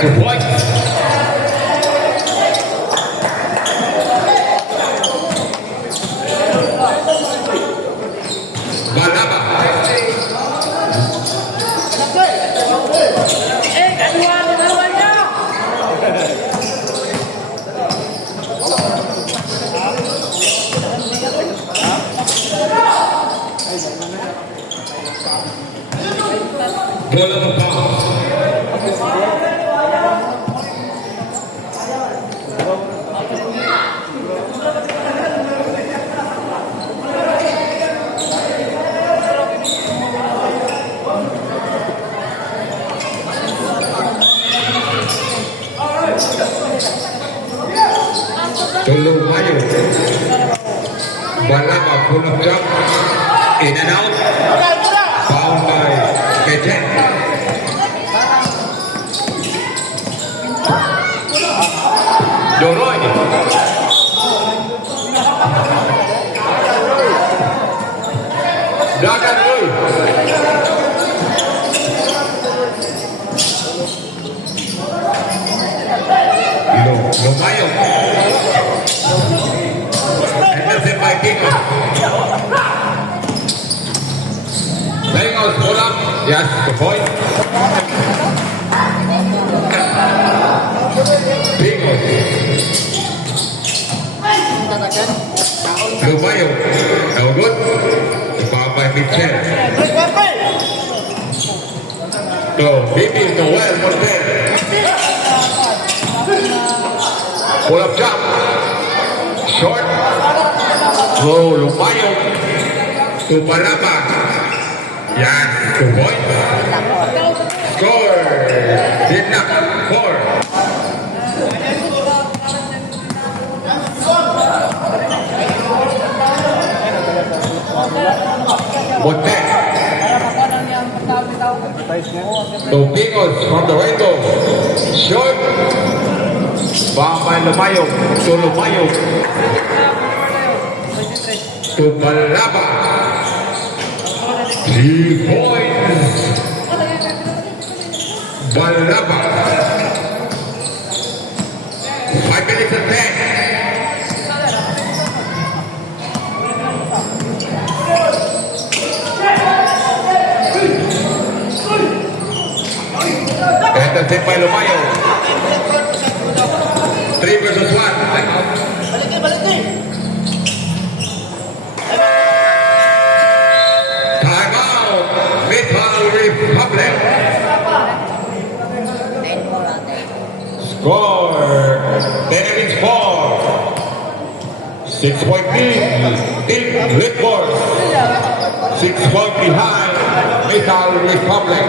2 points. Balaba. Bola ng foul. Tulumayo. Balaba, full of jump. In and out. Foul by Kejen. Doroy. Dagan Roy. Lumayo. Intercept by Kiko. Bengals pull up. Yes, the point. Bengals. Lumayo. No good. Foul by Mitchell. So, Bibi Noel Montel. Pull up jump. Short. Go Lumayo. To Balaba. Yan, 2 points. Score. Did not 4. Montel. Topingos from the window. Short. Foul by Lumayo. To Lumayo. To Balaba. 3 points. Balaba. 5 minutes and 10. Intercept by Lumayo. 3 versus 1. Timeout. Metal Republic. Score. 10-4. 6-point lead. Team Red Force. 6 points behind Metal Republic.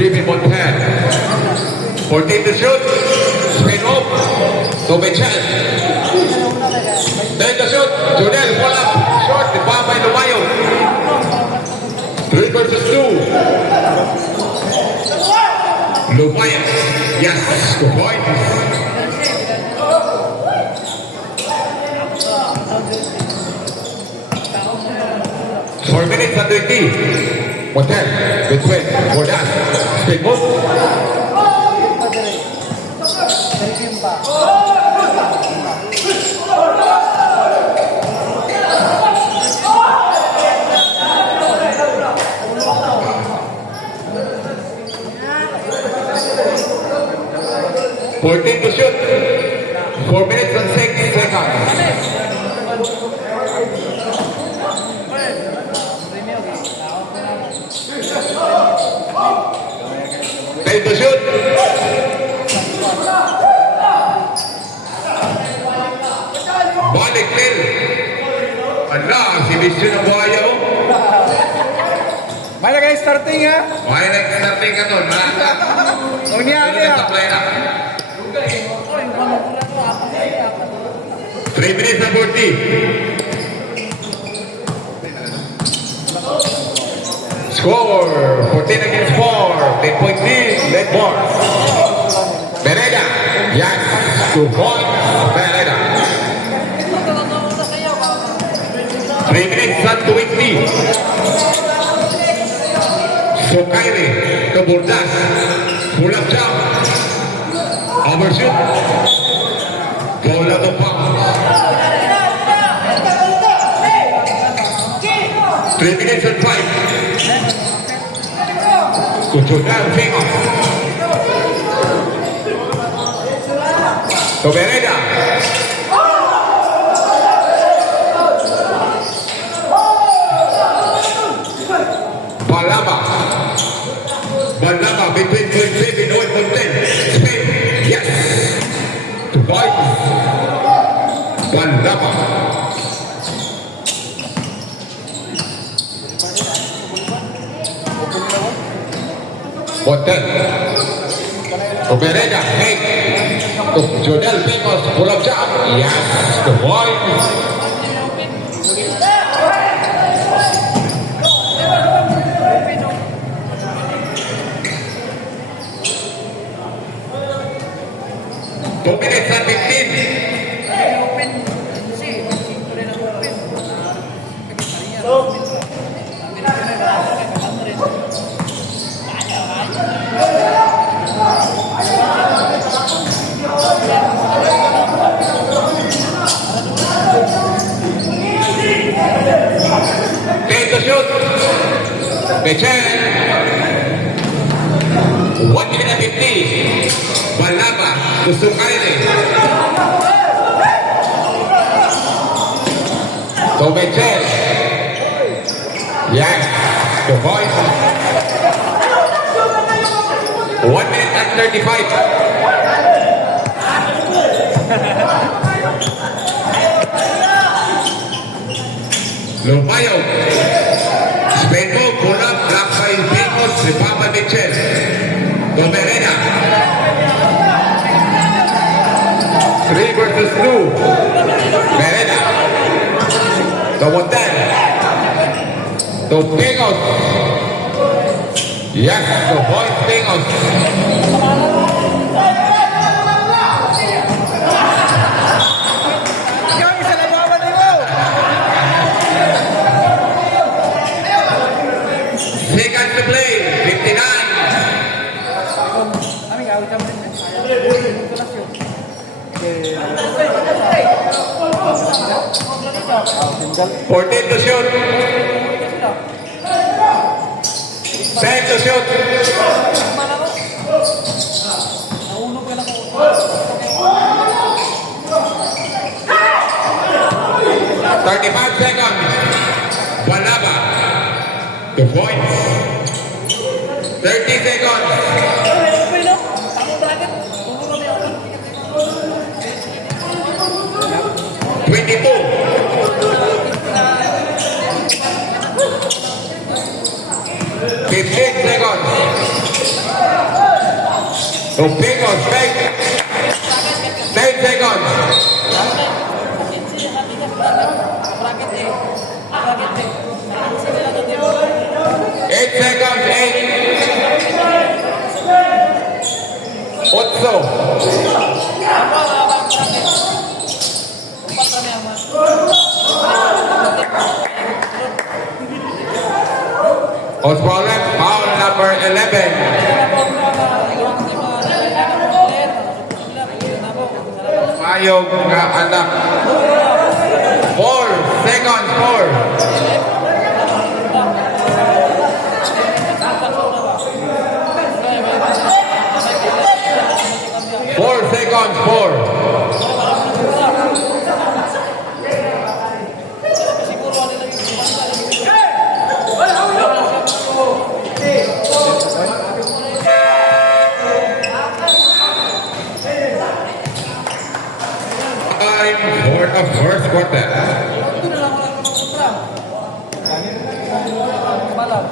Bibi Montel. 14 to shoot. Spin off. To Michel. 10 to shoot. Junel, pull up. Short. The foul by Lumayo. 3 versus 2. Lumayo. Yes. 2 points. Four minutes and 20. Montel, between Mordan, spin move. Fourteen to shoot. 4 minutes and 6 seconds. Take the shoot. Balik nil. Ala, si Vision ng Buhayaw. starting ha. Okay, nag-starting ka doon. Huwag niya Ano niya. na play na? 3 minutes and 40. Score 14 against 4. 10-point lead. Red Boars. Bereda. Yes. 2 points. Bereda. 3 minutes and 20. Sokaire to Burdas. Pull up jump. Overshoot. Foul out of bounds. 3 minutes and 5. Kuchukan Fingos. To Bereda. Balaba. Balaba between 12 and 10. Spain. Yes. 2 points. Balaba. Hotel. To Bereda. Hey. To Jodel Pecos. Pull up jump. Yes. 2 points. Two minutes and 15. Take the shoot. Bechen. 1 minute and 50. Balaba. Kusukaire. To Bechen. Yes. The boys. 1 minute and 35. Lumayo. Spain mo, pull up, block by Pecos, si Papa Mitchell. To Bereda. 3 versus 2. Bereda. To Montel. To Pecos. Yes, to boys Pecos. Ikaw, isa na bawan mo. Seconds to play, 59. Kami gawin kami rin. Tinggal. 14 to shoot. 10 to shoot. Nauno ka lang ako. 35 seconds. Balaba. 2 points. 30 seconds. 22. 15 seconds. To Pecos, take. 10 seconds. 8 seconds, 8. 8. Osborne, foul number 11. Mayog ka anak. 4 seconds, 4 seconds, 4. Time for the first quarter. Balan.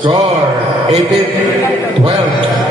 Score 18-12.